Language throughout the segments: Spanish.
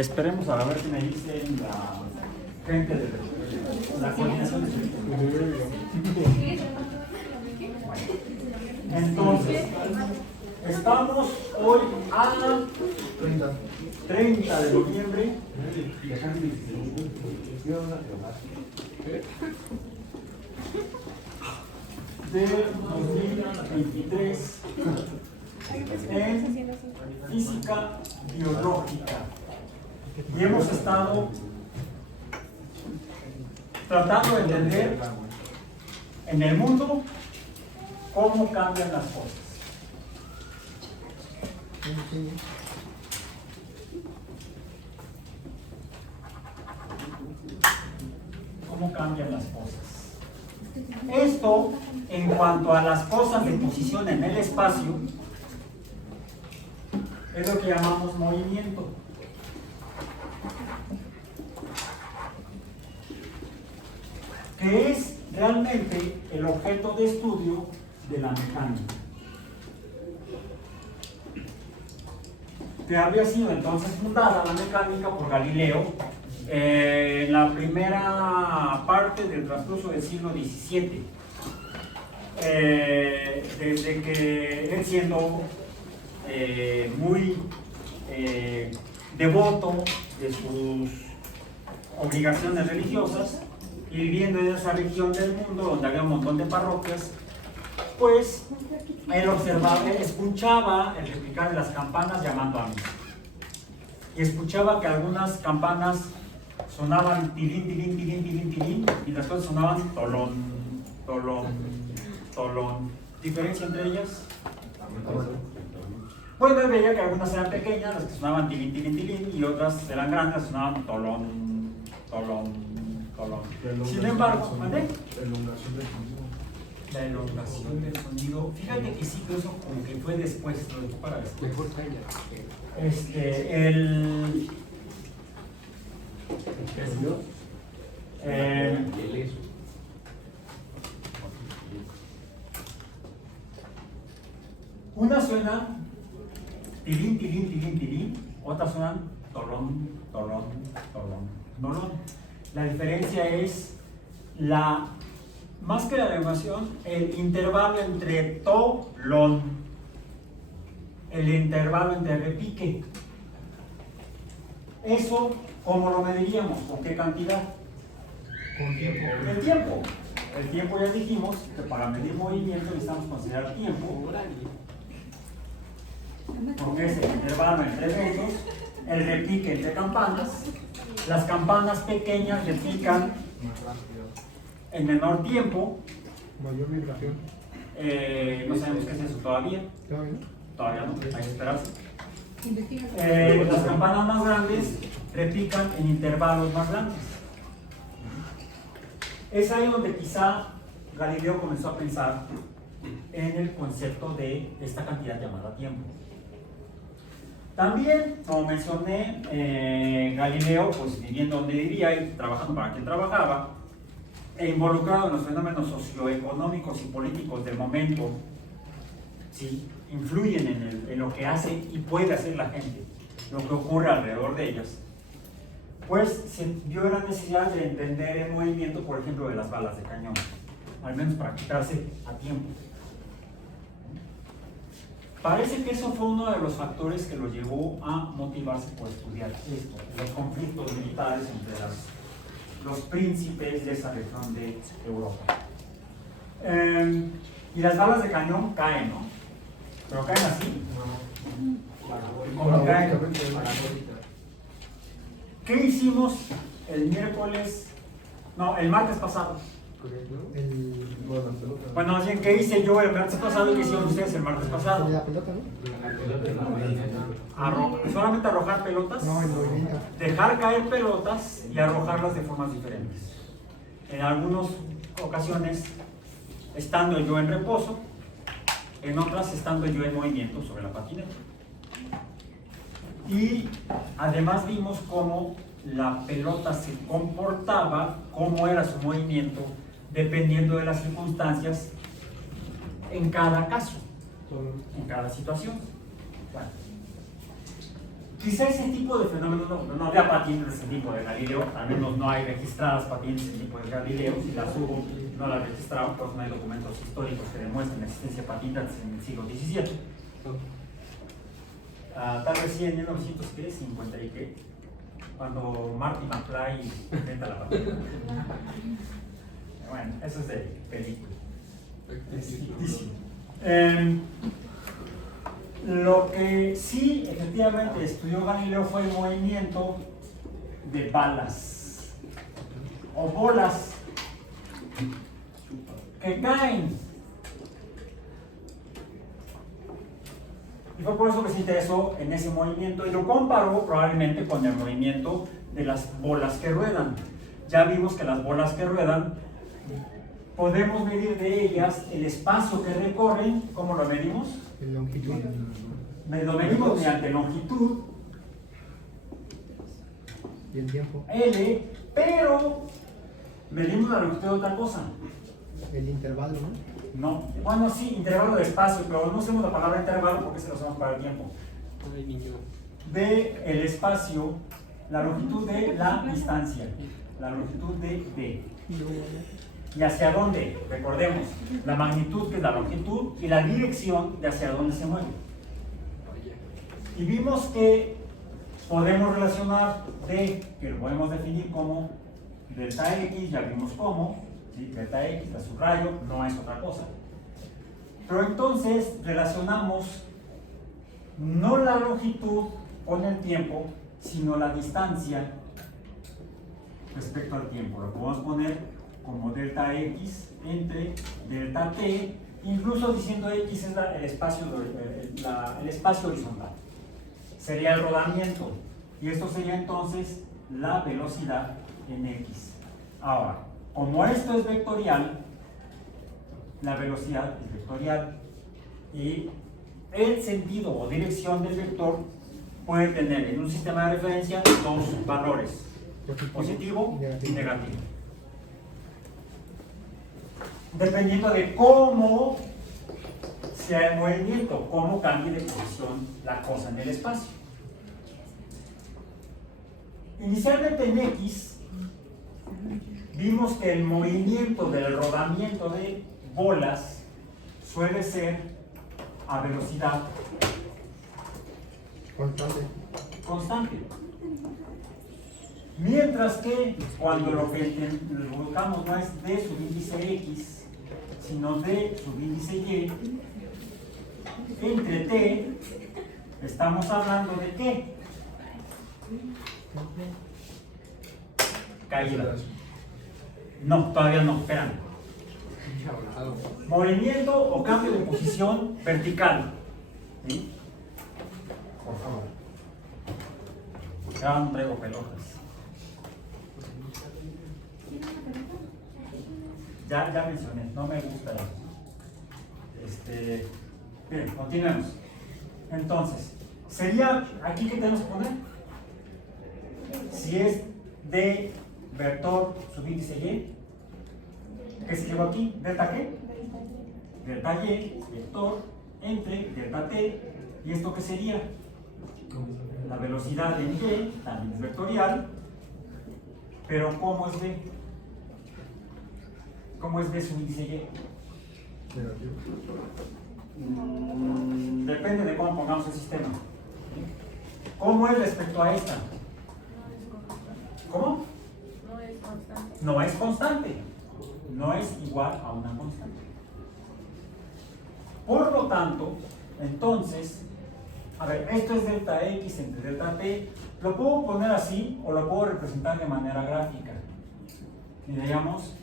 Esperemos a ver qué me dice la gente de la coordinación. Entonces, estamos hoy a 30 de noviembre de 2023 en física biológica. Y hemos estado tratando de entender en el mundo cómo cambian las cosas. Cómo cambian las cosas. Esto, en cuanto a las cosas de posición en el espacio, es lo que llamamos movimiento. Que es realmente el objeto de estudio de la mecánica. Que había sido entonces fundada la mecánica por Galileo en la primera parte del transcurso del siglo XVII. Desde que él, siendo muy devoto de sus obligaciones religiosas y viviendo en esa región del mundo donde había un montón de parroquias, pues él observaba, escuchaba el repicar de las campanas llamando a misa. Y escuchaba que algunas campanas sonaban tilín, tilín, tilín, tilín, tilín, y las otras sonaban tolón, tolón, tolón. ¿Diferencia entre ellas? Bueno, él veía que algunas eran pequeñas, las que sonaban tilín, tilín, tilín, y otras eran grandes, las que sonaban tolón, tolón, tolón. Sin embargo, ¿vale? La elongación del sonido, fíjate que sí, pero eso como que fue después, lo dejó para después. Una suena tilín, tilín, tilín, tilín, otras suenan tolón, tolón, tolón, tolón. La diferencia es más que la elongación, el intervalo entre tolón, el intervalo entre repique. Eso, ¿cómo lo mediríamos? ¿Con qué cantidad? Con tiempo. El tiempo. El tiempo, ya dijimos que para medir movimiento necesitamos considerar tiempo, porque es el intervalo entre eventos, el repique entre campanas. Las campanas pequeñas repican en menor tiempo. Mayor vibración. No sabemos qué es eso todavía. Todavía no, hay que esperarse. Las campanas más grandes repican en intervalos más grandes. Es ahí donde quizá Galileo comenzó a pensar en el concepto de esta cantidad llamada tiempo. También, como mencioné, Galileo, pues viviendo donde vivía y trabajando para quien trabajaba, e involucrado en los fenómenos socioeconómicos y políticos del momento, ¿sí? Influyen en lo que hace y puede hacer la gente, lo que ocurre alrededor de ellas, pues se vio la necesidad de entender el movimiento, por ejemplo, de las balas de cañón, al menos para quitarse a tiempo. Parece que eso fue uno de los factores que lo llevó a motivarse por estudiar esto, los conflictos militares entre los príncipes de esa región de Europa. Y las balas de cañón caen, ¿no? ¿Pero caen así? ¿Cómo caen? ¿Qué hicimos el martes pasado? Bueno, más bien, ¿qué hice yo el martes pasado y qué hicieron ustedes el martes pasado? La pelota, ¿no? ¿Solamente arrojar pelotas? No, el movimiento. Dejar caer pelotas y arrojarlas de formas diferentes. En algunas ocasiones, estando yo en reposo, en otras estando yo en movimiento sobre la patineta. Y además vimos cómo la pelota se comportaba, cómo era su movimiento, dependiendo de las circunstancias en cada caso, en cada situación. Bueno. Quizá ese tipo de fenómenos no había patentes de ese tipo de Galileo, al menos no hay registradas patentes de ese tipo de Galileo. Si las hubo, no las registraron, pues no hay documentos históricos que demuestren la existencia de patentes en el siglo XVII. Tal vez sí en 1950 y qué, cuando Marty McFly inventa la patente. Bueno, eso es de película. Es ficticio. Lo que sí efectivamente estudió Galileo fue el movimiento de balas o bolas que caen. Y fue por eso que se interesó en ese movimiento y lo comparó probablemente con el movimiento de las bolas que ruedan. Ya vimos que las bolas que ruedan podemos medir de ellas el espacio que recorren. ¿Cómo lo medimos? En longitud. Lo medimos mediante longitud, Y el tiempo. L, pero medimos la longitud de otra cosa. El intervalo, ¿no? No, bueno, sí, intervalo de espacio, pero no usemos la palabra intervalo porque se lo usamos para el tiempo. De el espacio, la longitud de la distancia, la longitud de D. ¿Y hacia dónde? Recordemos, la magnitud, que es la longitud, y la dirección de hacia dónde se mueve. Y vimos que podemos relacionar D, que lo podemos definir como delta X, ya vimos cómo, ¿sí? Delta X, la subrayo, no es otra cosa. Pero entonces relacionamos no la longitud con el tiempo, sino la distancia respecto al tiempo. Lo podemos poner como delta X entre delta T, incluso diciendo X es el espacio horizontal. Sería el rodamiento. Y esto sería entonces la velocidad en X. Ahora, como esto es vectorial, la velocidad es vectorial. Y el sentido o dirección del vector puede tener en un sistema de referencia dos valores, positivo y negativo. Dependiendo de cómo sea el movimiento, cómo cambie de posición la cosa en el espacio. Inicialmente en X vimos que el movimiento del rodamiento de bolas suele ser a velocidad constante. Mientras que cuando lo que buscamos no es d subíndice X, sino d subíndice Y, entre t, estamos hablando de ¿qué? Caída. No, todavía no, esperan. Movimiento o cambio de posición vertical. ¿Sí? Por favor. Ya no traigo pelotas. Ya mencioné, no me gusta eso. Bien, continuemos. Entonces, sería, ¿aquí qué tenemos que poner? Si es de vector subíndice Y, ¿qué se llevó aquí? ¿Delta qué? Delta Y, vector, entre delta T, ¿y esto qué sería? La velocidad en Y, también es vectorial, pero ¿cómo es B? ¿Cómo es B subíndice Y? Depende de cómo pongamos el sistema. ¿Cómo es respecto a esta? ¿Cómo? No es constante. No es constante. No es igual a una constante. Por lo tanto, entonces, a ver, esto es delta X entre delta T. Lo puedo poner así o lo puedo representar de manera gráfica. Y digamos,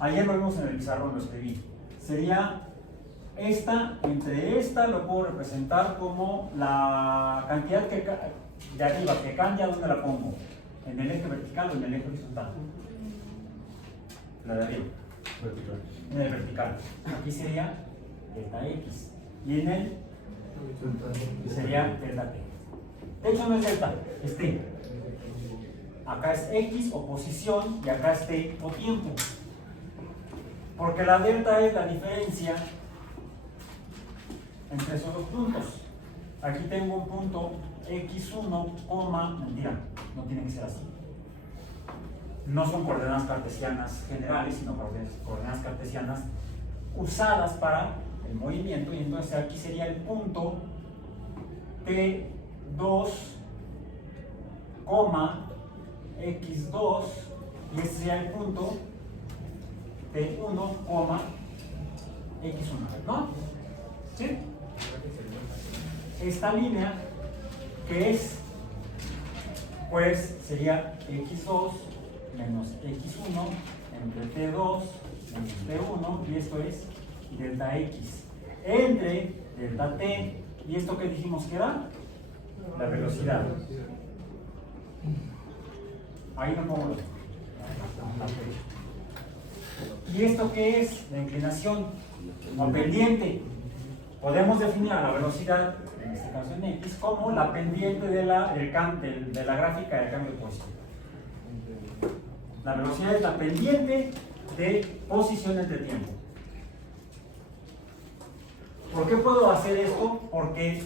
ayer lo vimos en el pizarrón, lo escribí. Sería esta entre esta, lo puedo representar como la cantidad que de arriba que cambia, ¿dónde la pongo? ¿En el eje vertical o en el eje horizontal? La de arriba. Vertical. En el vertical. Aquí sería delta X. Y en el sería delta T. De hecho no es delta, es T. Acá es X o posición y acá es T o tiempo. Porque la delta es la diferencia entre esos dos puntos. aquí tengo un punto x1, mentira, no tiene que ser así. No son coordenadas cartesianas generales, sino coordenadas cartesianas usadas para el movimiento, y entonces aquí sería el punto T2, x2, y este sería el punto T1, x1, ¿no? ¿Sí? Esta línea, que es, pues sería x2 menos x1 entre t2 menos t1, y esto es delta x entre delta t, y esto que dijimos que era la velocidad. Ahí no pongo la flecha. ¿Y esto qué es? La inclinación o pendiente. Podemos definir a la velocidad, en este caso en x, como la pendiente de la gráfica del cambio de posición. La velocidad es la pendiente de posiciones de tiempo. ¿Por qué puedo hacer esto? Porque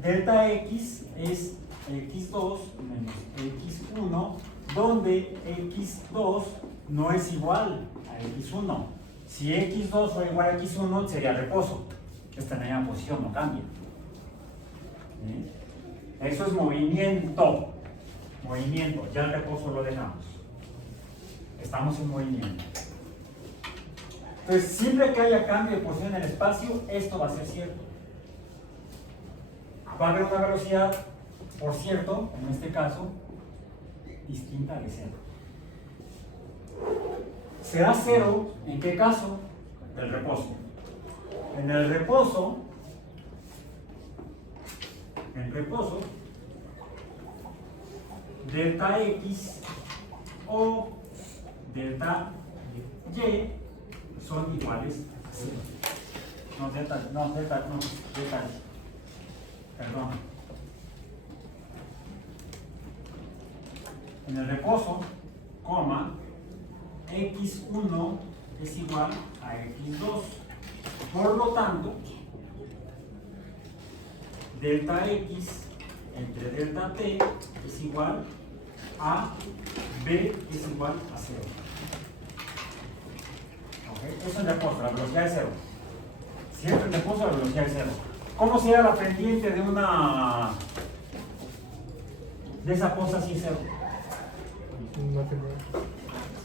delta x es x2 menos x1, donde x2 no es igual a x1. Si x2 fuera igual a x1, sería reposo. Esta en la posición no cambia. ¿Sí? Eso es movimiento. Movimiento, ya el reposo lo dejamos. Estamos en movimiento. Entonces, siempre que haya cambio de posición en el espacio, esto va a ser cierto. Va a haber una velocidad, por cierto, en este caso, distinta de cero. ¿Será cero en qué caso? Del reposo. En el reposo, delta x o delta y son iguales a cero. Delta perdón. En el reposo, x1 es igual a x2. Por lo tanto, delta x entre delta t es igual a b es igual a 0. ¿Okay? Eso es el reposo, la velocidad es 0. Siempre el reposo, la velocidad es 0. ¿Cómo sería la pendiente de esa cosa así 0?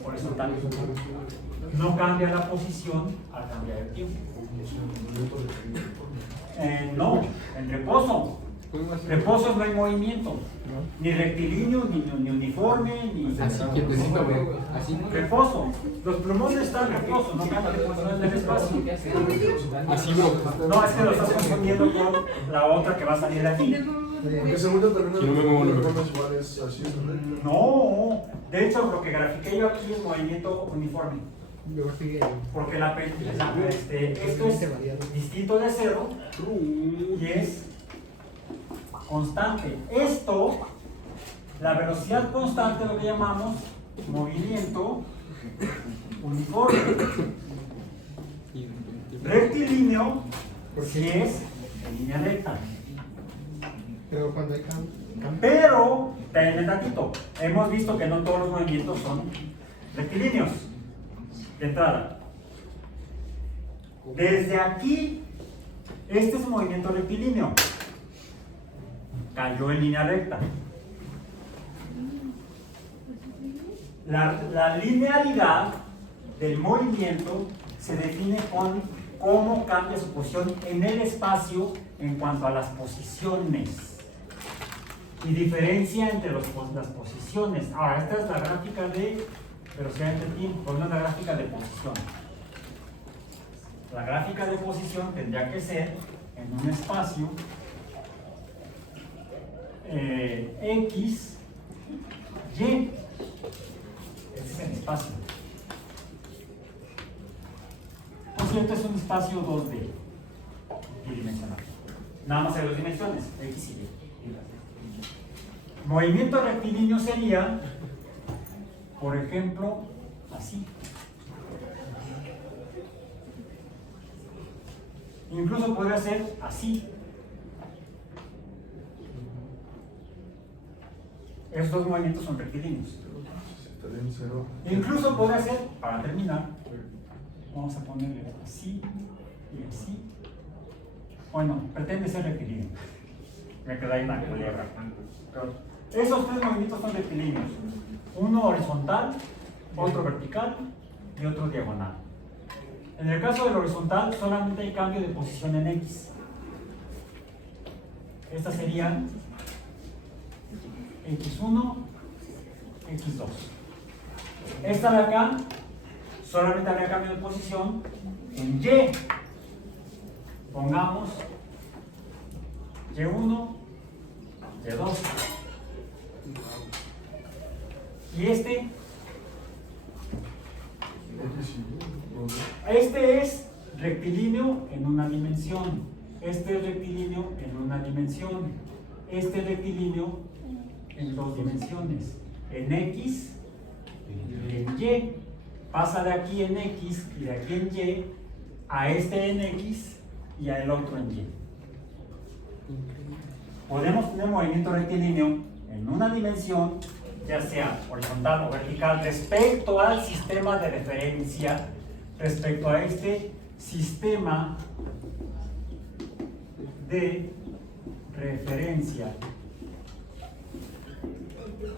Por eso no cambia la posición al cambiar el tiempo. No, en reposo. Reposo no hay movimiento. Ni rectilíneo, ni uniforme, ni. Así quietecito, güey. Así. Reposo. Los plumones están en reposo, no cambian de posición del espacio. Así, bro. No, es que lo estás confundiendo con la otra que va a salir de aquí. Porque según yo también Si no me muevo, no me muevo. igual es así, es recto. No, de hecho lo que grafiqué yo aquí es movimiento uniforme. Porque esto es distinto de 0 y es constante. Esto, la velocidad constante, lo que llamamos movimiento uniforme. Rectilíneo, si es en línea recta. Pero cuando hay cambio. Pero, espérenme tantito, hemos visto que no todos los movimientos son rectilíneos. De entrada. Desde aquí, este es un movimiento rectilíneo. Cayó en línea recta. La linealidad del movimiento se define con cómo cambia su posición en el espacio en cuanto a las posiciones. Y diferencia entre las posiciones. Ahora, esta es la gráfica de velocidad entre tiempo, no es la gráfica de posición. La gráfica de posición tendría que ser en un espacio X, Y. Este es el espacio. Por cierto, es un espacio 2D, bidimensional. Nada más hay dos dimensiones, X y Y. Movimiento rectilíneo sería, por ejemplo, así. Incluso podría ser así. Esos dos movimientos son rectilíneos. Estaría en cero. Incluso puede ser, para terminar, vamos a ponerle así y así. Bueno, pretende ser rectilíneo. Me queda ahí una culebra. Pero esos tres movimientos son rectilíneos. Uno horizontal, otro vertical y otro diagonal. En el caso del horizontal solamente hay cambio de posición en X. Esta sería X1, X2. Esta de acá solamente habría cambio de posición en Y. Pongamos Y1, Y2. Y este es rectilíneo en una dimensión. Este es rectilíneo en una dimensión. Este es rectilíneo en dos dimensiones. En X y en Y. Pasa de aquí en X y de aquí en Y a este en X y al otro en Y. Podemos tener movimiento rectilíneo en una dimensión, ya sea horizontal o vertical, respecto al sistema de referencia, respecto a este sistema de referencia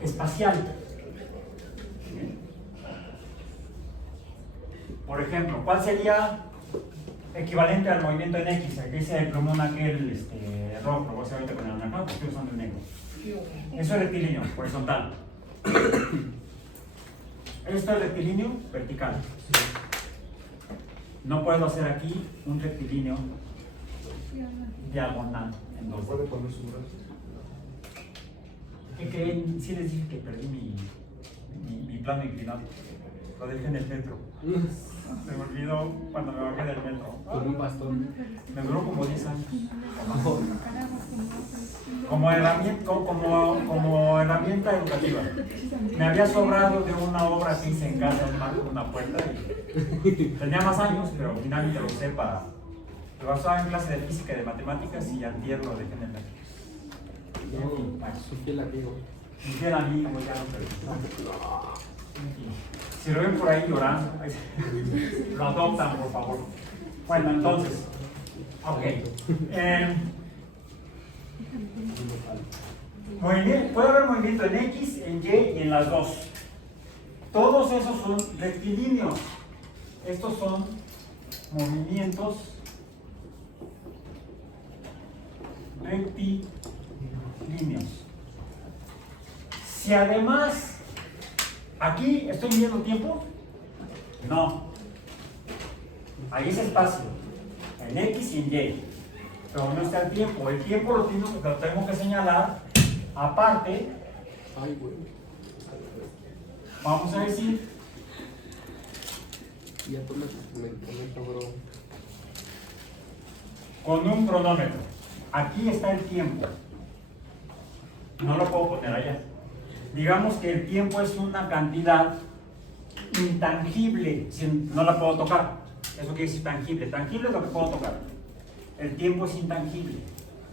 espacial. Por ejemplo, ¿cuál sería equivalente al movimiento en X? Aquí dice el plumón aquel rojo, lo voy a hacer ahorita con el anaranjado, porque estoy usando el negro. Eso es rectilíneo, horizontal. Esto es rectilíneo, vertical. No puedo hacer aquí un rectilíneo diagonal en dos. ¿Puede poner su brazo? ¿Qué creen? Sí les dije que perdí mi plano inclinado. Lo dejé en el metro. Se me olvidó cuando me bajé del metro. Con un bastón. Me duró como 10 años. Como herramienta educativa. Me había sobrado de una obra que hice en casa, una puerta. Y tenía más años, pero finalmente lo usé para. Lo usaba en clase de física y de matemáticas y antier lo dejé en el metro. Su fiel amigo. Mi fiel amigo, ya lo perdí. Si lo ven por ahí llorando, lo adoptan, por favor. Bueno, entonces, ok. Puede haber movimiento en X, en Y y en las dos. Todos esos son rectilíneos. Estos son movimientos rectilíneos. Si además aquí estoy midiendo tiempo, no. Ahí es espacio, en X y en Y. Pero no está el tiempo. El tiempo lo tengo que señalar aparte. Ay, güey. Vamos a decir, Ya toma tu medicamento, bro. con un cronómetro. Aquí está el tiempo. No lo puedo poner allá. Digamos que el tiempo es una cantidad intangible, no la puedo tocar. Eso quiere decir tangible. Tangible es lo que puedo tocar. El tiempo es intangible,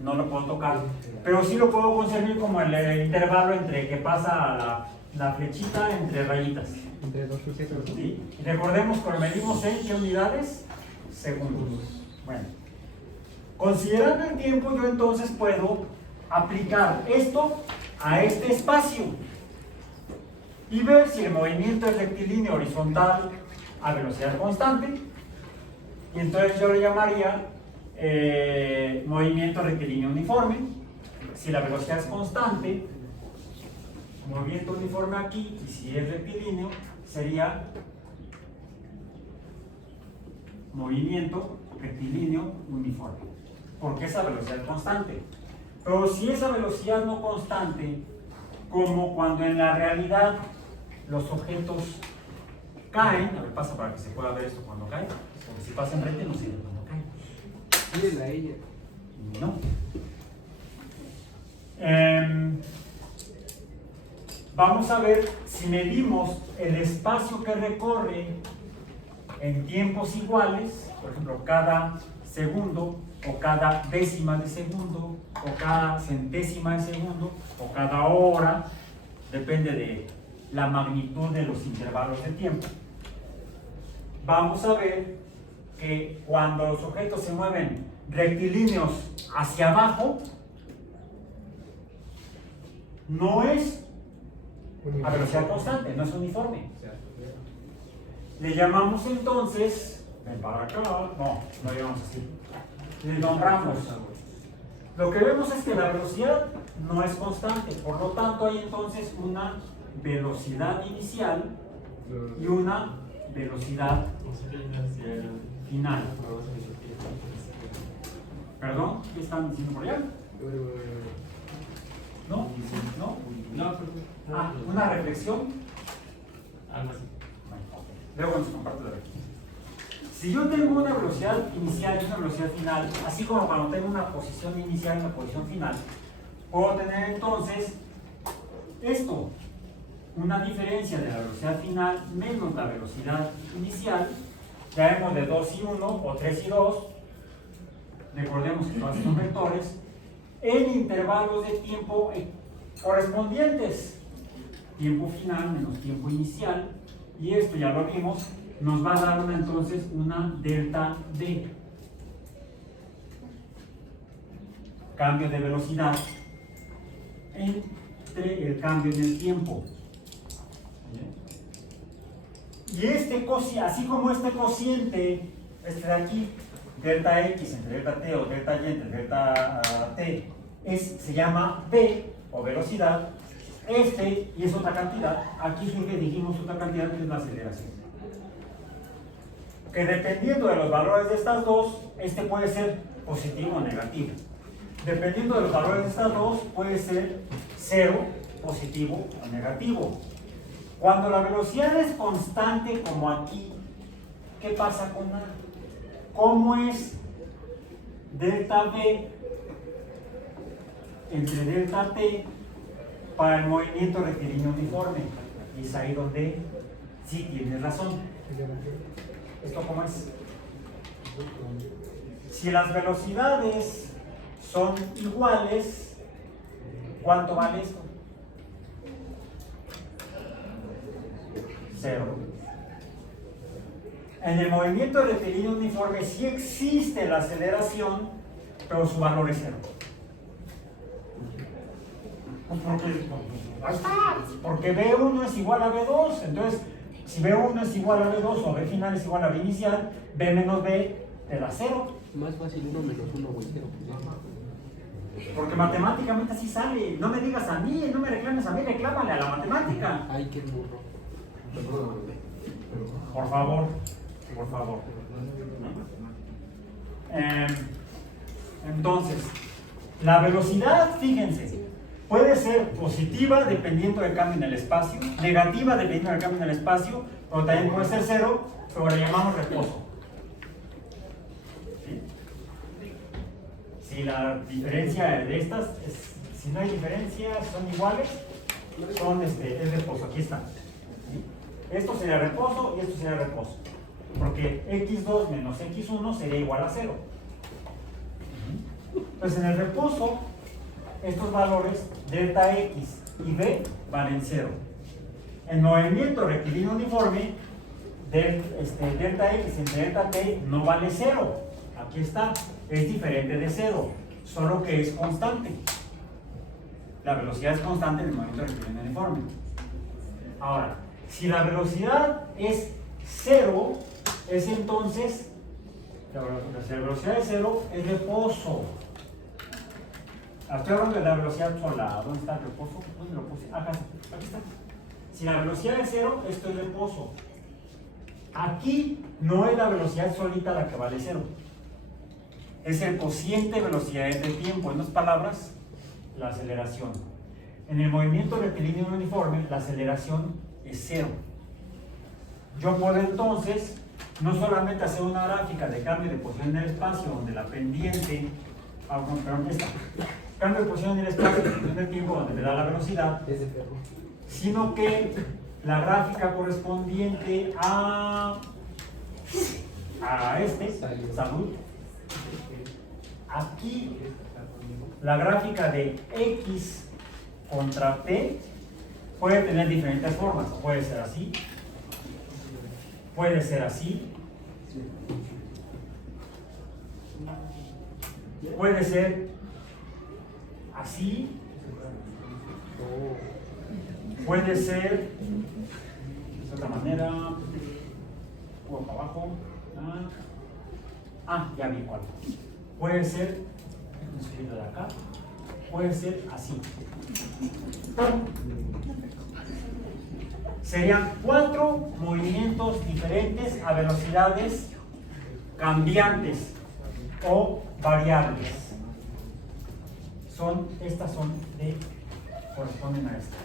no lo puedo tocar. Pero sí lo puedo concebir como el intervalo entre que pasa la flechita entre rayitas. Entre dos sucesos. ¿Sí? Y recordemos que lo medimos en ¿qué unidades? Segundos. Bueno, considerando el tiempo, yo entonces puedo aplicar esto a este espacio y ver si el movimiento es rectilíneo horizontal a velocidad constante, y entonces yo le llamaría movimiento rectilíneo uniforme. Si la velocidad es constante, movimiento uniforme aquí, y si es rectilíneo sería movimiento rectilíneo uniforme, porque esa velocidad es constante. Pero si esa velocidad no constante, como cuando en la realidad los objetos caen, a ver, pasa para que se pueda ver esto cuando cae, porque si pasa enfrente no sirve cuando cae. Mírenla a ella. No. Vamos a ver si medimos el espacio que recorre en tiempos iguales, por ejemplo, cada segundo, o cada décima de segundo, o cada centésima de segundo, o cada hora. depende de la magnitud de los intervalos de tiempo. Vamos a ver que cuando los objetos se mueven rectilíneos hacia abajo, no es a velocidad constante, no es uniforme. Le llamamos entonces, ven para acá, no le llamamos así, le nombramos. Lo que vemos es que la velocidad no es constante, por lo tanto hay entonces una velocidad inicial y una velocidad final. ¿Perdón? ¿Qué están diciendo por allá? ¿No? ¿No? Ah, ¿una reflexión? Algo así. Luego nos comparto la reflexión. Si yo tengo una velocidad inicial y una velocidad final, así como cuando tengo una posición inicial y una posición final, puedo tener entonces esto, una diferencia de la velocidad final menos la velocidad inicial, ya vemos de 2 y 1 o 3 y 2, recordemos que todos son vectores, en intervalos de tiempo correspondientes, tiempo final menos tiempo inicial, y esto ya lo vimos, nos va a dar entonces una delta D. Cambio de velocidad entre el cambio en el tiempo. Y así como este cociente, este de aquí, delta X entre delta T o delta Y entre delta T, se llama V o velocidad, y es otra cantidad, aquí surge, dijimos, otra cantidad que es la aceleración. Que dependiendo de los valores de estas dos, puede ser positivo o negativo. Dependiendo de los valores de estas dos, puede ser 0, positivo o negativo. Cuando la velocidad es constante, como aquí, ¿qué pasa con A? ¿Cómo es delta V entre delta T para el movimiento rectilíneo uniforme? Y es ahí donde sí tienes razón. ¿Esto cómo es? Si las velocidades son iguales, ¿cuánto vale esto? 0. En el movimiento rectilíneo uniforme sí existe la aceleración, pero su valor es 0. Porque B1 es igual a B2, entonces si B1 es igual a B2 o B final es igual a B inicial, B menos B te da 0. Más fácil 1 menos 1, güey, 0. Porque matemáticamente así sale. No me digas a mí, no me reclames a mí, reclámale a la matemática. Ay, qué burro. Por favor, por favor. Entonces, la velocidad, fíjense, puede ser positiva dependiendo del cambio en el espacio, negativa dependiendo del cambio en el espacio, pero también puede ser 0, pero le llamamos reposo. ¿Sí? Si la diferencia de estas, si no hay diferencia, son iguales, es reposo. Aquí está. ¿Sí? Esto sería reposo y esto sería reposo. Porque x2 menos x1 sería igual a 0. Entonces en el reposo, estos valores delta x y b valen 0. En movimiento rectilíneo uniforme, delta x entre delta t no vale 0. Aquí está, es diferente de 0, solo que es constante. La velocidad es constante en el movimiento rectilíneo uniforme. Ahora, si la velocidad es 0, es entonces, si la velocidad es 0, es reposo. Estoy hablando de la velocidad sola. ¿Dónde está el reposo? ¿Dónde lo puse? Acá, aquí está. Si la velocidad es 0, esto es reposo. Aquí no es la velocidad solita la que vale 0. Es el cociente de velocidades de tiempo. En otras palabras, la aceleración. En el movimiento rectilíneo uniforme, la aceleración es 0. Yo puedo entonces no solamente hacer una gráfica de cambio de posición en el espacio, donde la pendiente, cambio de posición en el espacio, de posición del tiempo, donde me da la velocidad, sino que la gráfica correspondiente a salud. Aquí, la gráfica de x contra t puede tener diferentes formas. Puede ser así, puede ser así, puede ser así, puede ser de otra manera, o para abajo. Ya vi cuál. Puede ser, de acá, puede ser así. Serían 4 movimientos diferentes a velocidades cambiantes o variables. Corresponden a esta.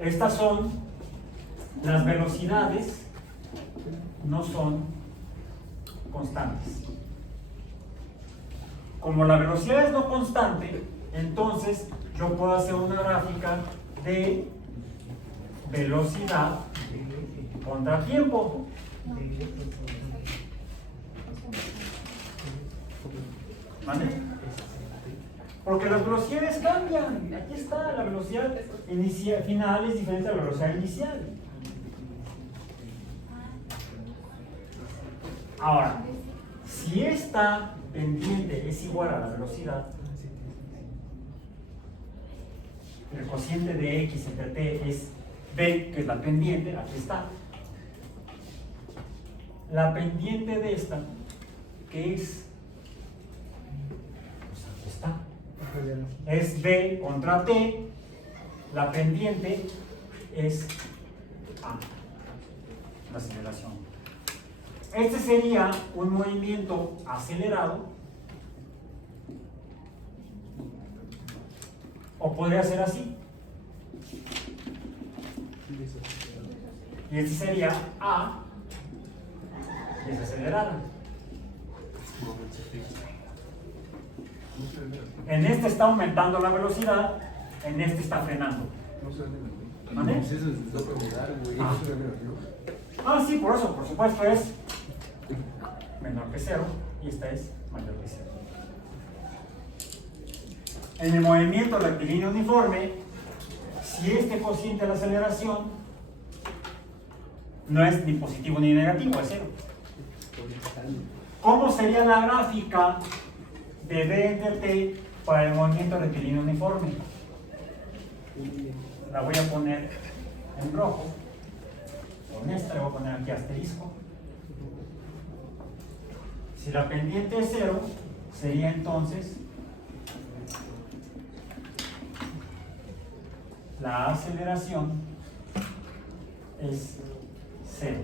Estas son las velocidades, no son constantes. Como la velocidad es no constante, entonces yo puedo hacer una gráfica de velocidad contra tiempo. ¿Vale? Porque las velocidades cambian. Aquí está, la velocidad final es diferente a la velocidad inicial. Ahora, si esta pendiente es igual a la velocidad, el cociente de x entre t es b, que es la pendiente, aquí está. La pendiente de esta, que es, pues aquí está, es b contra t, la pendiente es a, la aceleración. Este sería un movimiento acelerado, o podría ser así. Y este sería A desacelerada. En este está aumentando la velocidad, en este está frenando. No se ve negativo. ¿Vale? Pues eso es lo que me da, güey. Ah. No se ve negativo. Sí, por eso, por supuesto, es menor que 0 y esta es mayor que 0. En el movimiento rectilíneo uniforme, si este cociente de la aceleración no es ni positivo ni negativo, es 0. ¿Cómo sería la gráfica de B entre T para el movimiento rectilíneo uniforme? La voy a poner en rojo. Con esta le voy a poner aquí asterisco. Si la pendiente es 0, sería entonces la aceleración es 0.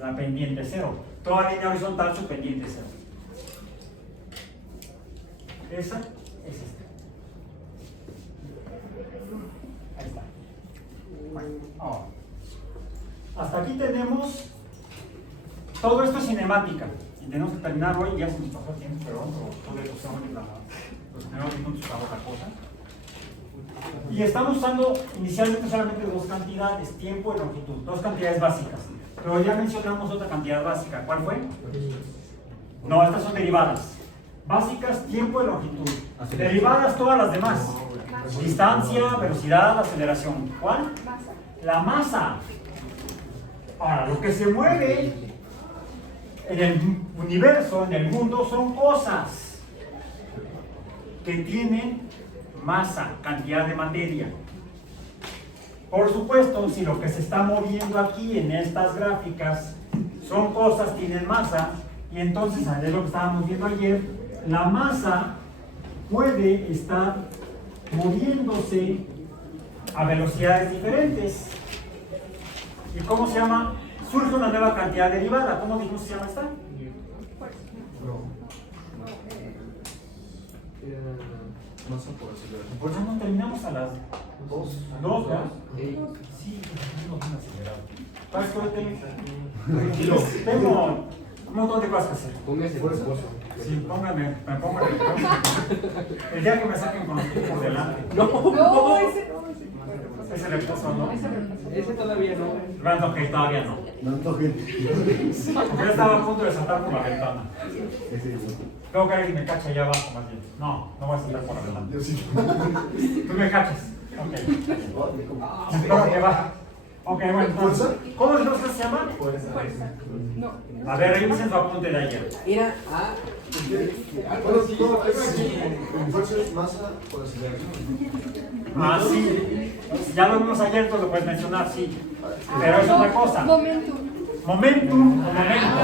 La pendiente es 0. Toda línea horizontal, su pendiente es 0. Esa es esta. Ahí está. Bueno, ahora. Hasta aquí tenemos. Todo esto es cinemática. Y tenemos que terminar hoy. Ya se nos pasó el tiempo, perdón, pero los primeros minutos para otra cosa. Y estamos usando inicialmente solamente 2 cantidades, tiempo y longitud, 2 cantidades básicas. Pero ya mencionamos otra cantidad básica. ¿Cuál fue? No, estas son derivadas. Básicas, tiempo y longitud. Derivadas todas las demás. Distancia, velocidad, aceleración. ¿Cuál? La masa. Ahora, lo que se mueve en el universo, en el mundo, son cosas que tienen masa, cantidad de materia. Por supuesto, si lo que se está moviendo aquí en estas gráficas son cosas, tienen masa, y entonces, es lo que estábamos viendo ayer, la masa puede estar moviéndose a velocidades diferentes. ¿Y cómo se llama? Surge una nueva cantidad derivada. ¿Cómo dijimos que se llama esta? Masa por aceleración. Pues ya no terminamos a las 2, ¿verdad? Sí, no bien acelerado. ¿Sabes qué? Tengo un montón de cosas que hacer. Póngase Por esposo. Sí, póngame. El día que me saquen con los pies por delante. No, ese no. Ese le puso, ¿no? Ese todavía no. Bueno, que todavía no. No, no, gente. Porque yo estaba a punto de saltar por la ventana. Ese, Tengo que ver si me cacha allá abajo más bien. No, no voy a saltar por adelante. Yo sí. Tú me cachas. Ok. Espero que va. Ok, bueno, entonces, ¿cómo entonces se llama? No. A ver, revisen su apunte de ayer. Era Bueno, todo fuerza es masa por aceleración. Ah, sí. Ya lo vimos ayer, entonces lo puedes mencionar, sí. Pero es otra cosa. Momento. Momentum o momento.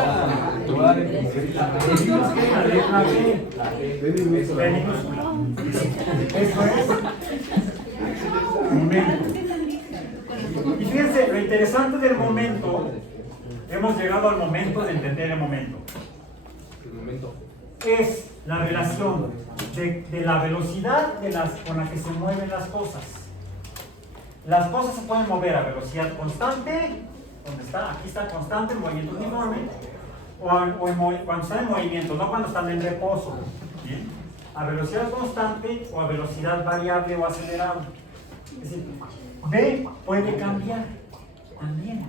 De minúscula. Eso es. Momento. Y fíjense, lo interesante del momento, hemos llegado al momento de entender el momento. el momento. Es la relación de la velocidad con la que se mueven las cosas. Las cosas se pueden mover a velocidad constante, ¿dónde está? Aquí está constante, en movimiento uniforme, cuando están en movimiento, no cuando están en reposo. ¿Bien? A velocidad constante o a velocidad variable o acelerado. Es decir, B puede cambiar también.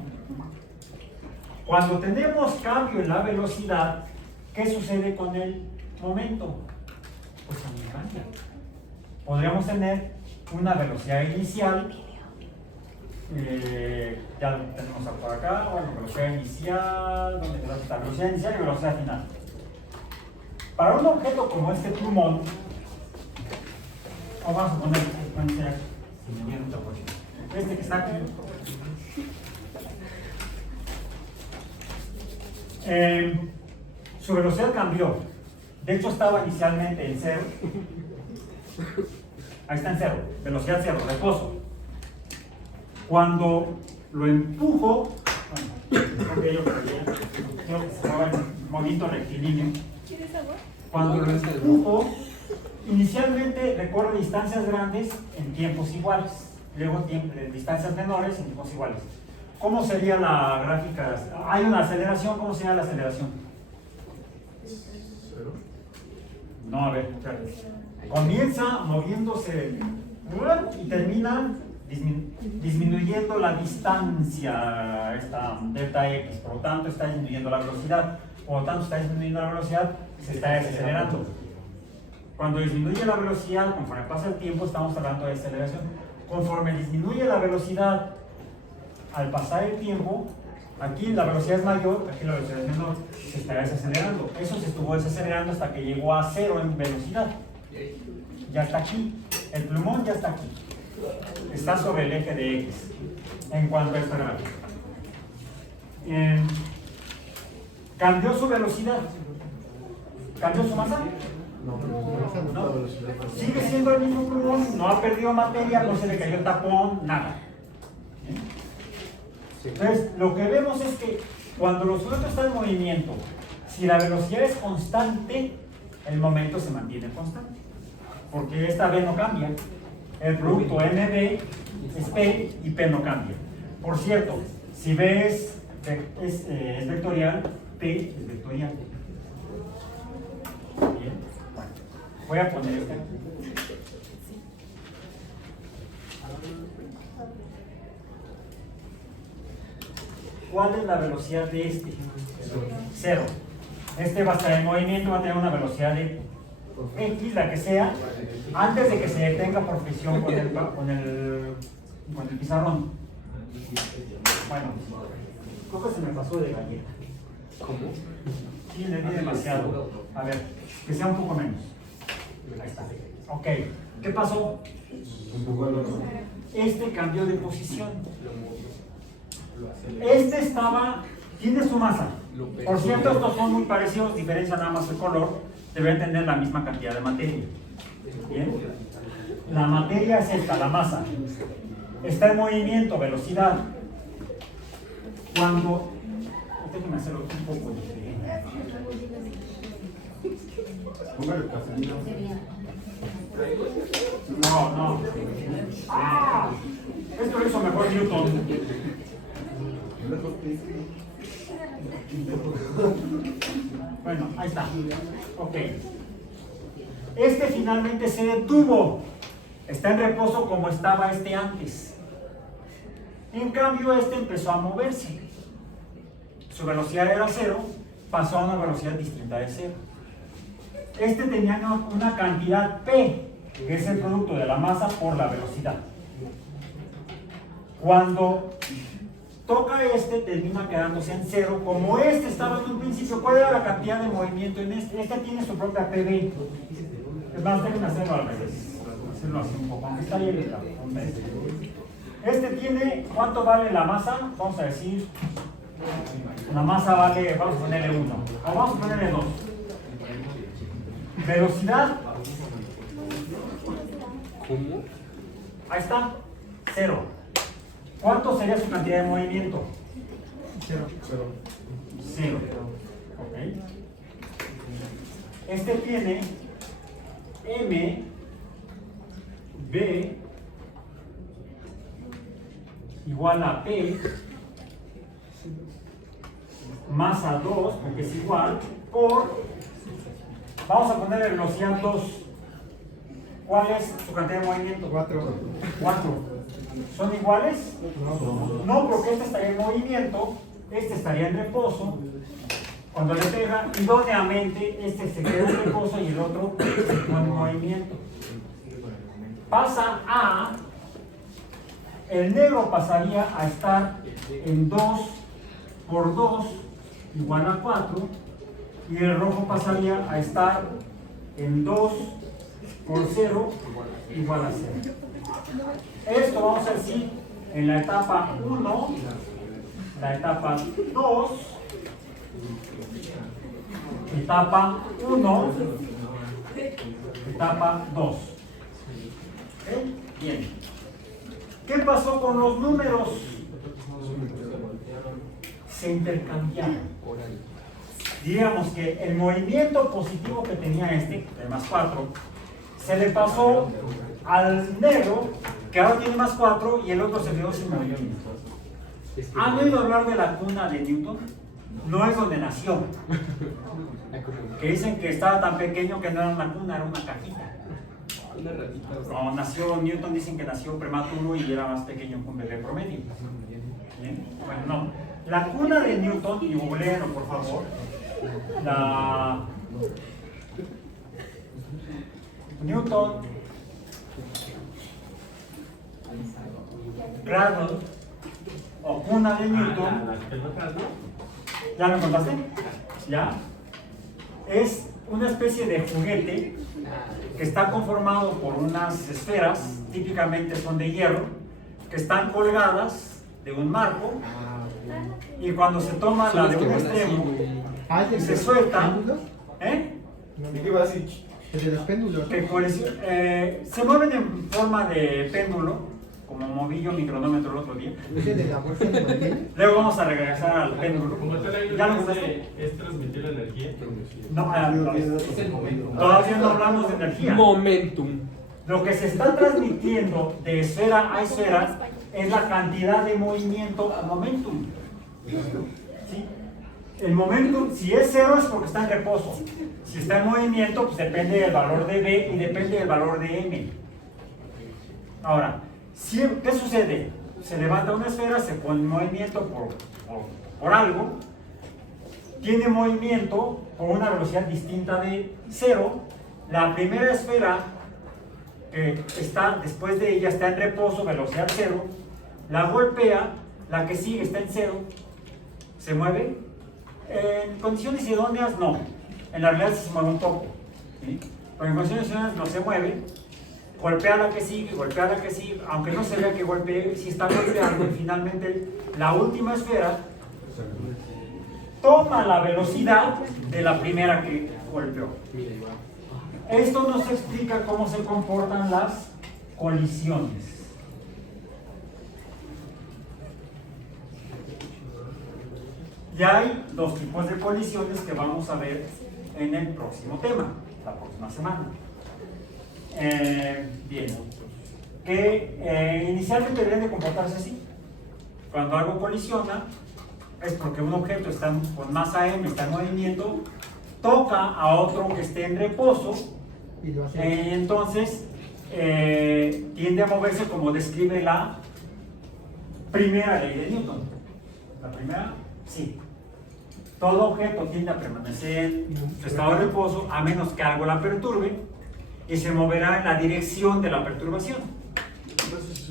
Cuando tenemos cambio en la velocidad, ¿qué sucede con el momento? Pues también cambia. Podríamos tener una velocidad inicial, ya lo tenemos por acá, bueno, velocidad inicial, ¿dónde quedó esta? Velocidad inicial y velocidad final. Para un objeto como este plumón, o vamos a poner, este que está aquí, su velocidad cambió. De hecho estaba inicialmente en 0. Ahí está en 0, velocidad 0, reposo. Cuando lo empujo, bueno, creo que se mueve en movimiento rectilíneo. ¿Quieres agua? Cuando lo empujo, inicialmente recorre distancias grandes en tiempos iguales, luego distancias menores en tiempos iguales. ¿Cómo sería la gráfica? Hay una aceleración, ¿cómo sería la aceleración? Cero. No, a ver, espérate. Comienza moviéndose y termina disminuyendo la distancia, esta delta x, por lo tanto está disminuyendo la velocidad, por lo tanto está disminuyendo la velocidad, se está desacelerando. Cuando disminuye la velocidad, conforme pasa el tiempo, estamos hablando de aceleración. Conforme disminuye la velocidad al pasar el tiempo, aquí la velocidad es mayor, aquí la velocidad es menor, se está desacelerando. Eso se estuvo desacelerando hasta que llegó a 0 en velocidad. Ya está aquí, el plumón ya está aquí. Está sobre el eje de X en cuanto a esta gráfica. ¿Cambió su velocidad? ¿Cambió su masa? No. Sigue siendo el mismo plumón, no ha perdido materia, no se le cayó el tapón, nada. Entonces, lo que vemos es que cuando los objetos están en movimiento, si la velocidad es constante, el momento se mantiene constante. Porque esta V no cambia. El producto MV es P y P no cambia. Por cierto, si V es vectorial, P es vectorial. Bien, bueno, voy a poner este aquí. ¿Cuál es la velocidad de este? 0. Este va a estar en movimiento, va a tener una velocidad de X, la que sea, antes de que se detenga por fricción con el pizarrón. Bueno, creo que se me pasó de galleta. ¿Cómo? Sí, le di demasiado. A ver, que sea un poco menos. Ahí está. Ok, ¿qué pasó? Este cambió de posición. Este estaba, tiene su masa. Por cierto, estos son muy parecidos, diferencian nada más el color. Deben tener la misma cantidad de materia. Bien. La materia es esta, la masa. Está en movimiento, velocidad. Cuando. Déjenme hacerlo un poco diferente. No. ¡Ah! Esto lo hizo mejor Newton. Bueno, ahí está. Ok. Este finalmente se detuvo. Está en reposo como estaba este antes. En cambio, este empezó a moverse. Su velocidad era 0, pasó a una velocidad distinta de 0. Este tenía una cantidad P, que es el producto de la masa por la velocidad. Cuando toca este, termina quedándose en cero. Como este estaba en un principio, ¿cuál era la cantidad de movimiento en este? Este tiene su propia PB. Es más, déjenme hacerlo al revés. Hacerlo así un poco, aunque está ahí en la punta. Este tiene, ¿cuánto vale la masa? Vamos a decir, la masa vale, vamos a ponerle 1, o vamos a ponerle 2. Velocidad, ¿Cómo? ahí está, 0. ¿Cuánto sería su cantidad de movimiento? 0. Ok. Este tiene M, B, igual a P, más a 2, porque es igual, por, vamos a ponerle velocidad 2. ¿Cuál es su cantidad de movimiento? 4. ¿Son iguales? No, porque este estaría en movimiento, este estaría en reposo. Cuando le pega, idóneamente, este se queda en reposo y el otro se pone en movimiento. Pasa a, el negro pasaría a estar en 2 por 2 igual a 4, y el rojo pasaría a estar en 2 por 0 igual a 0. Esto vamos a decir en la etapa 1, la etapa 2, etapa 1, etapa 2. ¿Ok? Bien. ¿Qué pasó con los números? Se intercambiaron. Digamos que el movimiento positivo que tenía este, de más 4, se le pasó al negro, que ahora tiene más 4, y el otro se quedó sin movimiento. ¿Han oído hablar de la cuna de Newton? No es donde nació. Que dicen que estaba tan pequeño que no era una cuna, era una cajita. Cuando nació Newton, dicen que nació prematuro y era más pequeño que un bebé promedio. ¿Bien? Bueno, no. La cuna de Newton, y googleenlo por favor, la Newton Cradle o cuna de Newton, ¿ya lo contaste? ¿Ya? Es una especie de juguete que está conformado por unas esferas, típicamente son de hierro, que están colgadas de un marco, y cuando se toma la de un extremo y se suelta, ¿Y qué va a decir? De los péndulos. se mueven en forma de péndulo, como moví yo mi cronómetro el otro día. ¿Ese de la fuerza se mantiene? Luego vamos a regresar al péndulo. Como tal, ahí ¿Ya lo lo que contaste? hace es transmitir la energía. No, Es el momento. todavía no hablamos de energía. Momentum. Lo que se está transmitiendo de esfera a esfera es la cantidad de movimiento al momentum. ¿Sí? El momentum, si es 0 es porque está en reposo. Si está en movimiento, pues depende del valor de B y depende del valor de M. Ahora, ¿qué sucede? Se levanta una esfera, se pone en movimiento por algo, tiene movimiento por una velocidad distinta de 0. La primera esfera que está después de ella está en reposo, velocidad 0, la golpea, la que sigue está en 0, se mueve. En condiciones idóneas no, en la realidad se mueve un poco, ¿sí? Pero en condiciones idóneas no se mueve, golpea la que sigue, aunque no se vea que golpee, si está golpeando, y finalmente la última esfera toma la velocidad de la primera que golpeó. Esto nos explica cómo se comportan las colisiones. Ya hay dos tipos de colisiones que vamos a ver en el próximo tema, la próxima semana. Bien, que inicialmente deberían de comportarse así. Cuando algo colisiona, es porque un objeto está con masa m, está en movimiento, toca a otro que esté en reposo, Y lo hace. entonces tiende a moverse como describe la primera ley de Newton. La primera, sí. Todo objeto tiende a permanecer en su estado de reposo a menos que algo la perturbe y se moverá en la dirección de la perturbación.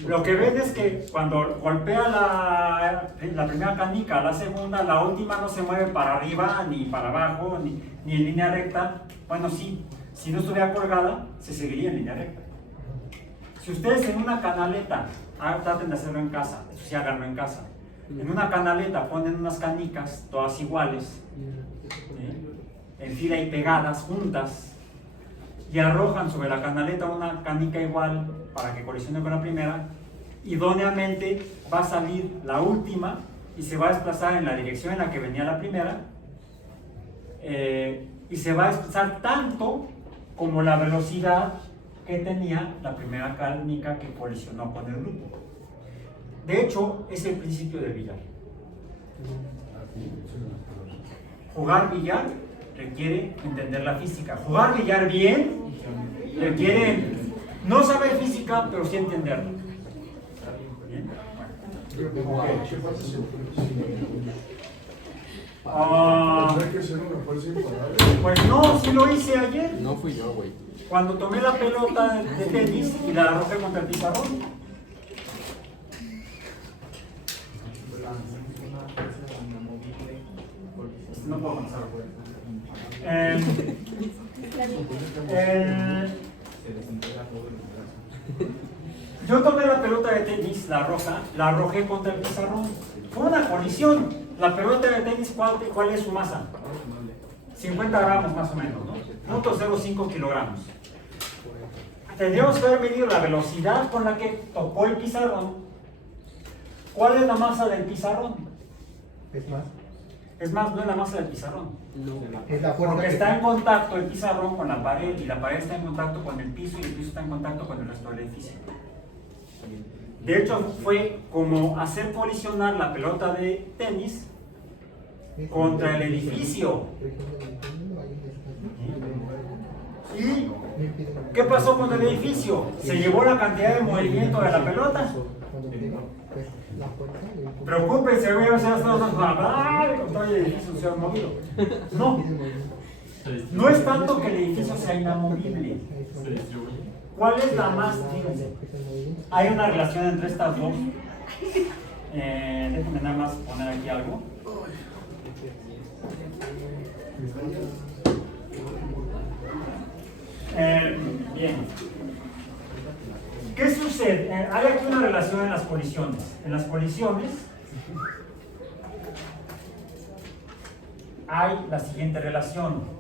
Lo que ven es que cuando golpea la primera canica a la segunda, la última no se mueve para arriba, ni para abajo, ni en línea recta. Bueno, sí, si no estuviera colgada, se seguiría en línea recta. Si ustedes en una canaleta, traten de hacerlo en casa, eso sí háganlo en casa, en una canaleta ponen unas canicas todas iguales, en fila y pegadas, juntas, y arrojan sobre la canaleta una canica igual para que colisione con la primera, idóneamente va a salir la última y se va a desplazar en la dirección en la que venía la primera, y se va a desplazar tanto como la velocidad que tenía la primera canica que colisionó con el grupo. De hecho, es el principio del billar. Jugar billar requiere entender la física. Jugar billar bien requiere no saber física, pero sí entenderlo. ¿Bien? Tendrá que ser una fuerza imparable. Pues no, sí lo hice ayer. No fui yo, güey. Cuando tomé la pelota de tenis y la arrojé contra el pizarrón. No puedo avanzar. Yo tomé la pelota de tenis, la roja, la arrojé contra el pizarrón. Fue una colisión. La pelota de tenis, ¿cuál es su masa? 50 gramos más o menos, ¿no? 0.05 kilogramos. Tendríamos que haber medido la velocidad con la que tocó el pizarrón. ¿Cuál es la masa del pizarrón? Es más. Es más, no es la masa del pizarrón. Es la fuerza Porque que- está en contacto el pizarrón con la pared y la pared está en contacto con el piso y el piso está en contacto con el resto del edificio. De hecho, fue como hacer colisionar la pelota de tenis contra el edificio. ¿Y qué pasó con el edificio? ¿Se llevó la cantidad de movimiento de la pelota? Preocúpense, voy a hacer todo el edificio se ha movido. No, no es tanto que el edificio sea inamovible. ¿Cuál es la más? Fíjense, hay una relación entre estas dos. Déjenme nada más poner aquí algo. Bien. ¿Qué sucede? Hay aquí una relación en las colisiones. En las colisiones hay la siguiente relación.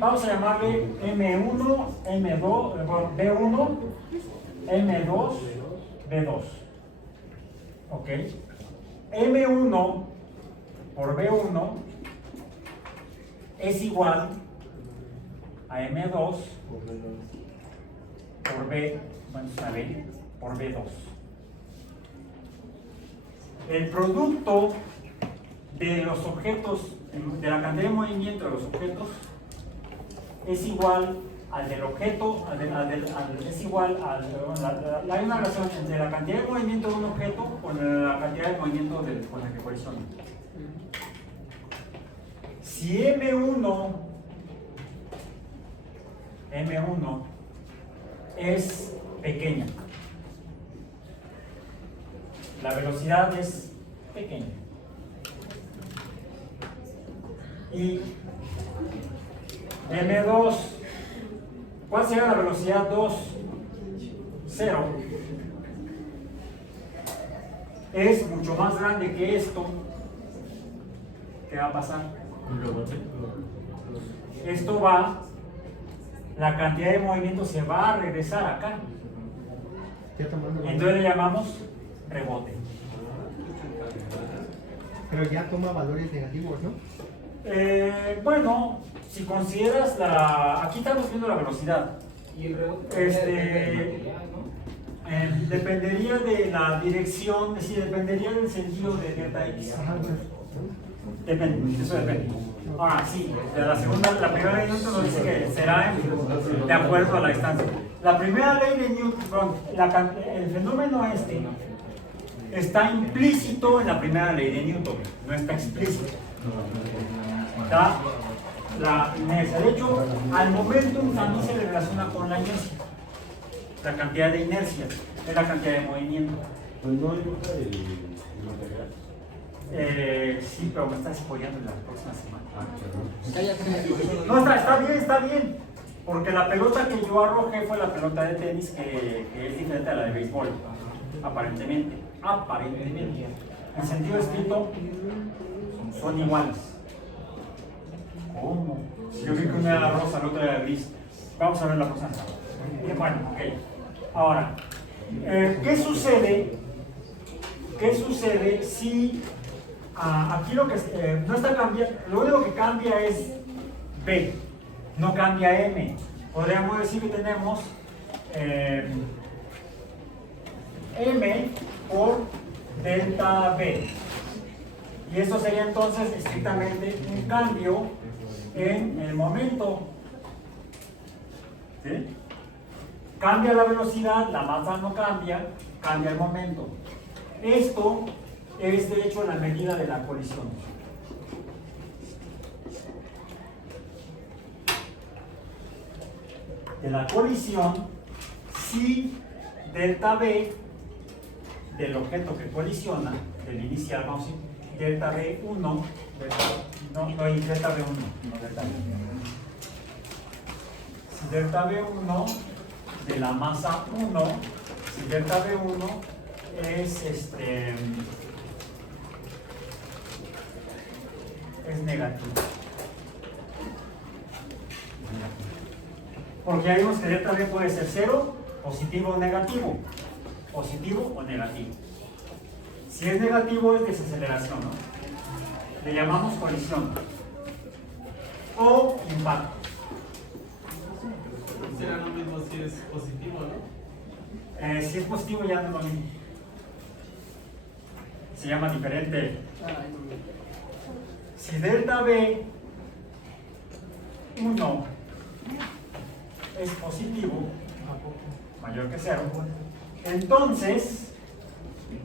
Vamos a llamarle M1, M2, B1, M2, B2. ¿Ok? M1 por B1 es igual a M2 por B, bueno, es una B, por B2. El producto de los objetos, de la cantidad de movimiento de los objetos, es igual al del objeto, es igual al, hay una relación entre la cantidad de movimiento de un objeto con la cantidad de movimiento con el que colisiona. Si M1 es pequeña, la velocidad es pequeña, y M2, ¿cuál será la velocidad 2? 0. Es mucho más grande que esto. ¿Qué va a pasar? Esto va, la cantidad de movimiento se va a regresar acá. Entonces le llamamos rebote. Pero ya toma valores negativos, ¿no? Bueno, si consideras aquí estamos viendo la velocidad. Y el rebote Dependería de la dirección, es decir, dependería del sentido de delta X. Depende, eso depende. Ahora sí, la primera ley de Newton nos dice que será de acuerdo a la distancia. La primera ley de Newton, el fenómeno está implícito en la primera ley de Newton, no está explícito. Está la inercia. De hecho, al momentum también se le relaciona con la inercia. La cantidad de inercia es la cantidad de movimiento. Pues no importa el material. Sí, pero me está spoileando en la próxima semana. Ah, No, está bien. Porque la pelota que yo arrojé fue la pelota de tenis que es diferente a la de béisbol. Aparentemente. En sentido estricto, son iguales. ¿Cómo? Si yo vi que una era rosa, la otra era gris. Vamos a ver la próxima semana. Bueno, ok. Ahora, ¿qué sucede? ¿Qué sucede si aquí lo que no está cambiando, lo único que cambia es B, no cambia M? Podríamos decir que tenemos M por delta B. Y esto sería entonces estrictamente un cambio en el momento. ¿Sí? Cambia la velocidad, la masa no cambia, cambia el momento. Esto es de hecho la medida de la colisión. De la colisión, si delta B del objeto que colisiona, del inicial, vamos a decir, delta B1, no, delta B1, no delta B1. Si delta B1 de la masa 1, si delta B1 es negativo. Porque ya vimos que delta B puede ser 0, positivo o negativo. Positivo o negativo. Si es negativo es desaceleración, ¿no? Le llamamos colisión. O impacto. Será lo mismo si es positivo, ¿no? Si es positivo ya no es lo mismo. Se llama diferente. Si delta B 1 es positivo, mayor que 0, entonces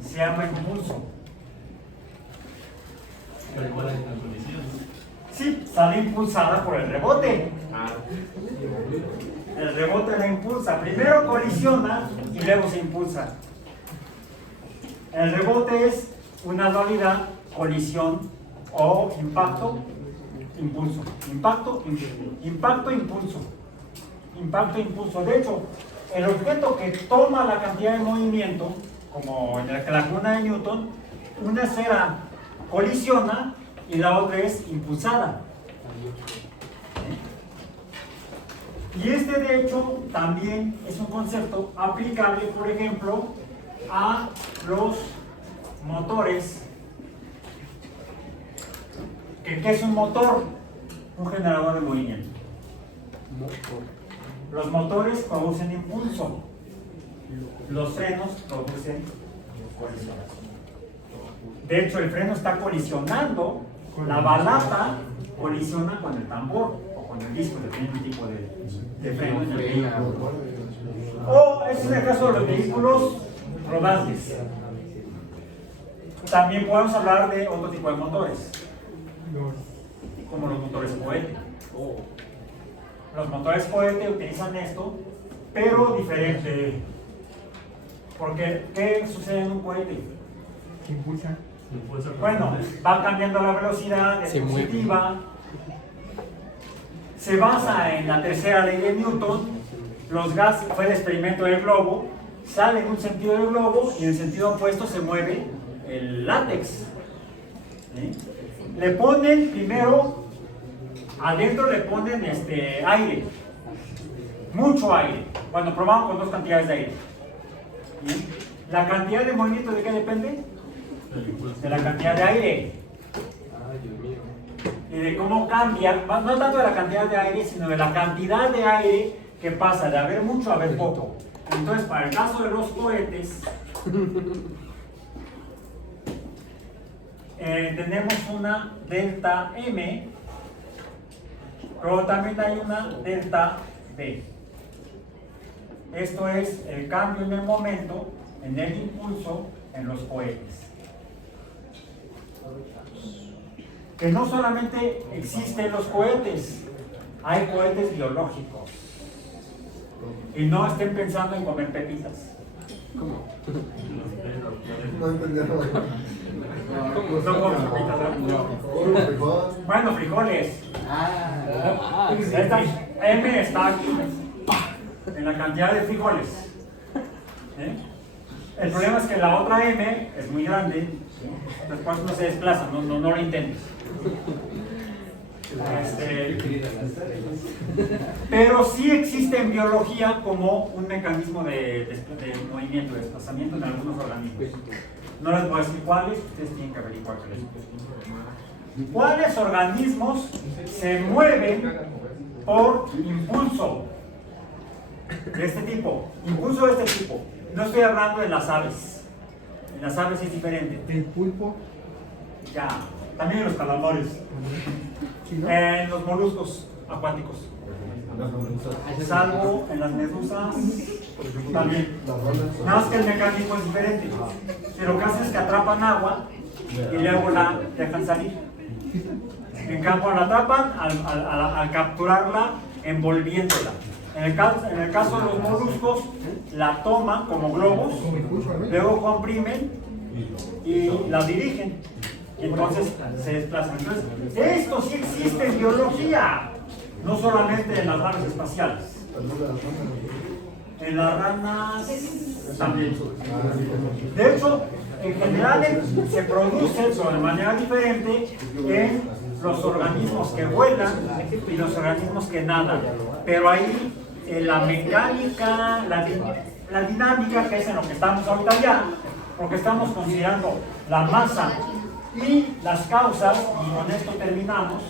se llama impulso. Pero igual es una colisión. Sí, sale impulsada por el rebote. Ah. El rebote la impulsa. Primero colisiona y luego se impulsa. El rebote es una dualidad, colisión o impacto, impulso. Impacto, impacto, impulso. Impacto, impulso. De hecho, el objeto que toma la cantidad de movimiento, como en la columna de Newton, una esfera colisiona y la otra es impulsada. Y este de hecho también es un concepto aplicable, por ejemplo, a los motores. ¿Qué es un motor? Un generador de movimiento. Los motores producen impulso. Los frenos producen colisión. De hecho, el freno está colisionando, la balata colisiona con el tambor o con el disco, dependiendo del tipo de freno en el vehículo. O ese es el caso de los vehículos rodantes. También podemos hablar de otro tipo de motores, como los motores cohete. Los motores cohete utilizan esto, pero diferente. Porque, ¿qué sucede en un cohete? Se impulsa. Bueno, va cambiando la velocidad, es positiva. Se basa en la tercera ley de Newton. Los gases, fue el experimento del globo, sale en un sentido del globo y en el sentido opuesto se mueve el látex. ¿Sí? Le ponen primero, adentro le ponen aire, mucho aire. Bueno, probamos con dos cantidades de aire. ¿Sí? ¿La cantidad de movimiento de qué depende? De la cantidad de aire. Ay, Dios mío. Y de cómo cambia, no tanto de la cantidad de aire, sino de la cantidad de aire que pasa de haber mucho a haber poco. Entonces, para el caso de los cohetes, tenemos una delta M, pero también hay una delta B. Esto es el cambio en el momento, en el impulso en los cohetes. Que no solamente existen los cohetes, hay cohetes biológicos. Y no estén pensando en comer pepitas. No entendía nada. No comen pepitas, ¿no? Oh, frijol. Bueno, frijoles. Esta M está aquí, en la cantidad de frijoles. ¿Eh? El problema es que la otra M es muy grande, después no se desplaza, no lo intentes. Pero sí existe en biología como un mecanismo de movimiento, de desplazamiento en algunos organismos. No les voy a decir cuáles, ustedes tienen que averiguar cuáles. ¿Cuáles organismos se mueven por impulso de este tipo? Impulso de este tipo. No estoy hablando de las aves. En las aves es diferente. El pulpo. Ya. También en los calamares. ¿Sí, no? En los moluscos acuáticos. Salvo en las medusas. También. Nada más que el mecanismo es diferente. Pero lo que hacen es que atrapan agua y luego la dejan salir. En cambio la atrapan al capturarla envolviéndola. En el caso de los moluscos, la toman como globos, luego comprimen y la dirigen. Y entonces se desplazan. Entonces, esto sí existe en biología, no solamente en las naves espaciales. En las ranas también. De hecho, en general se produce de manera diferente en los organismos que vuelan y los organismos que nadan. Pero ahí la mecánica, la dinámica, que es en lo que estamos ahorita ya, porque estamos considerando la masa y las causas, y con esto terminamos,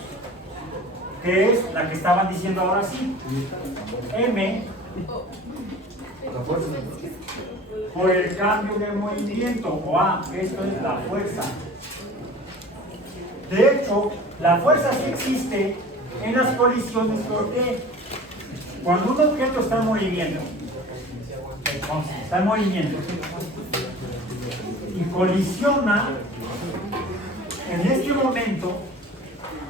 que es la que estaban diciendo ahora sí. M por el cambio de movimiento, o A, esto es la fuerza. De hecho, la fuerza sí existe en las colisiones. ¿Por qué? Cuando un objeto está en movimiento, y colisiona, en este momento,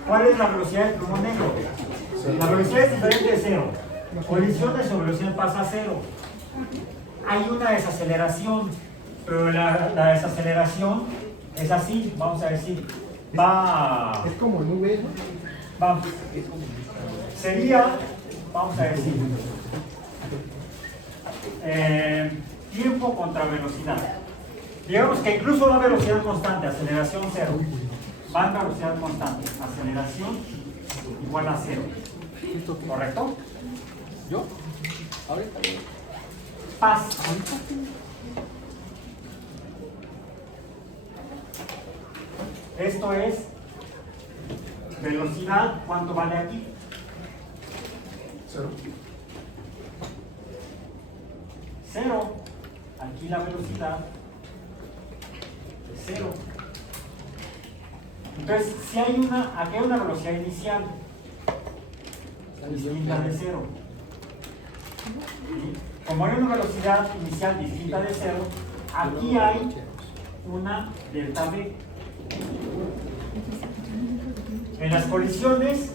¿cuál es la velocidad del flujo negro? La velocidad es diferente de cero. Colisiona y su velocidad pasa a cero. Hay una desaceleración, pero la desaceleración es así, vamos a decir, va... Es como nube, ¿no? Vamos. Sería, vamos a decir, tiempo contra velocidad. Digamos que incluso va a velocidad constante, aceleración cero. Va a velocidad constante, aceleración igual a cero. ¿Correcto? ¿Yo? ¿Ahorita? Paz. Esto es velocidad. ¿Cuánto vale aquí? Cero. Cero. Aquí la velocidad es cero. Entonces, si hay aquí hay una velocidad inicial distinta de cero. Como hay una velocidad inicial distinta de cero, aquí hay una delta V. En las colisiones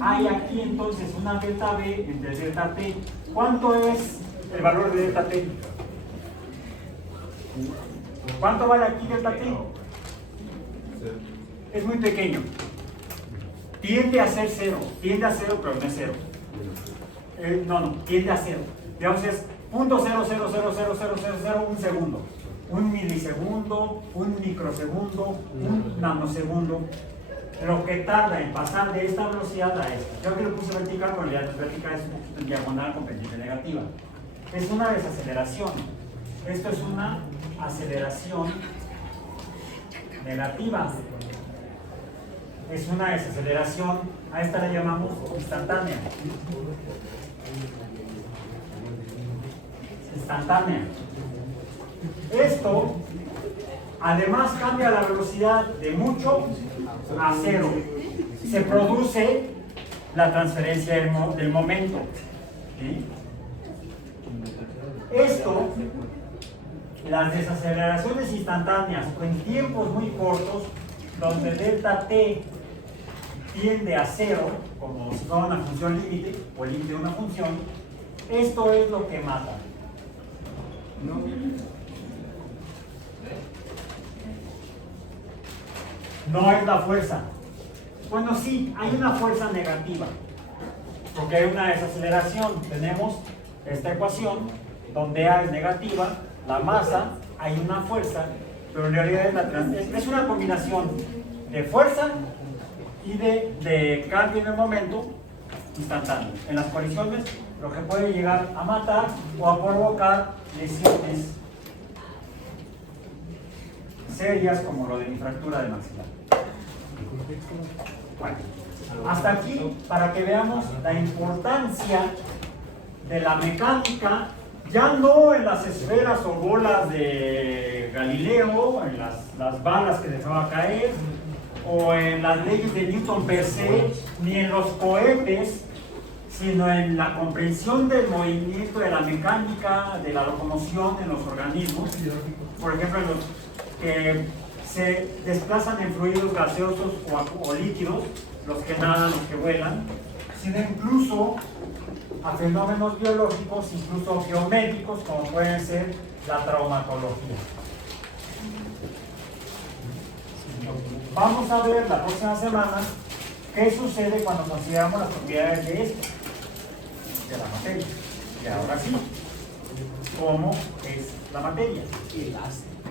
hay aquí entonces una delta V entre delta T. ¿Cuánto es el valor de delta T? ¿Cuánto vale aquí delta T? Es muy pequeño. Tiende a ser cero, pero no es cero. Tiende a cero. Digamos es 0.0000000, un segundo, un milisegundo, un microsegundo, un nanosegundo. Lo que tarda en pasar de esta velocidad a esta. Yo que lo puse vertical, pero la vertical es un poquito en diagonal con pendiente negativa. Es una desaceleración. Esto es una aceleración negativa. Es una desaceleración, a esta le llamamos instantánea. Instantánea. Esto además cambia la velocidad de mucho a cero. Se produce la transferencia del momento. ¿Sí? Esto las desaceleraciones instantáneas en tiempos muy cortos, donde delta t tiende a cero, como si fuera una función límite, o el límite de una función, esto es lo que mata. No es la fuerza. Bueno, sí, hay una fuerza negativa, porque hay una desaceleración. Tenemos esta ecuación, donde A es negativa, la masa, hay una fuerza, pero en realidad es una combinación de fuerza y de cambio en el momento instantáneo. En las colisiones, lo que puede llegar a matar o a provocar lesiones serias, como lo de mi fractura de maxilar. Bueno, hasta aquí para que veamos la importancia de la mecánica, ya no en las esferas o bolas de Galileo, en las balas que dejaba caer, o en las leyes de Newton per se, ni en los cohetes, sino en la comprensión del movimiento, de la mecánica, de la locomoción en los organismos. Por ejemplo, en los que se desplazan en fluidos gaseosos o líquidos, los que nadan, los que vuelan, sino incluso a fenómenos biológicos, incluso biomédicos, como pueden ser la traumatología. Vamos a ver la próxima semana qué sucede cuando consideramos las propiedades de esto, de la materia. Y ahora sí, cómo es la materia.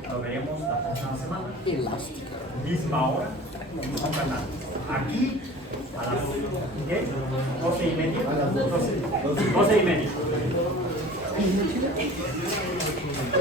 Lo veremos la próxima semana. Elástica. Misma hora, mismo canal. Aquí a las 10, 12:30. 12:30.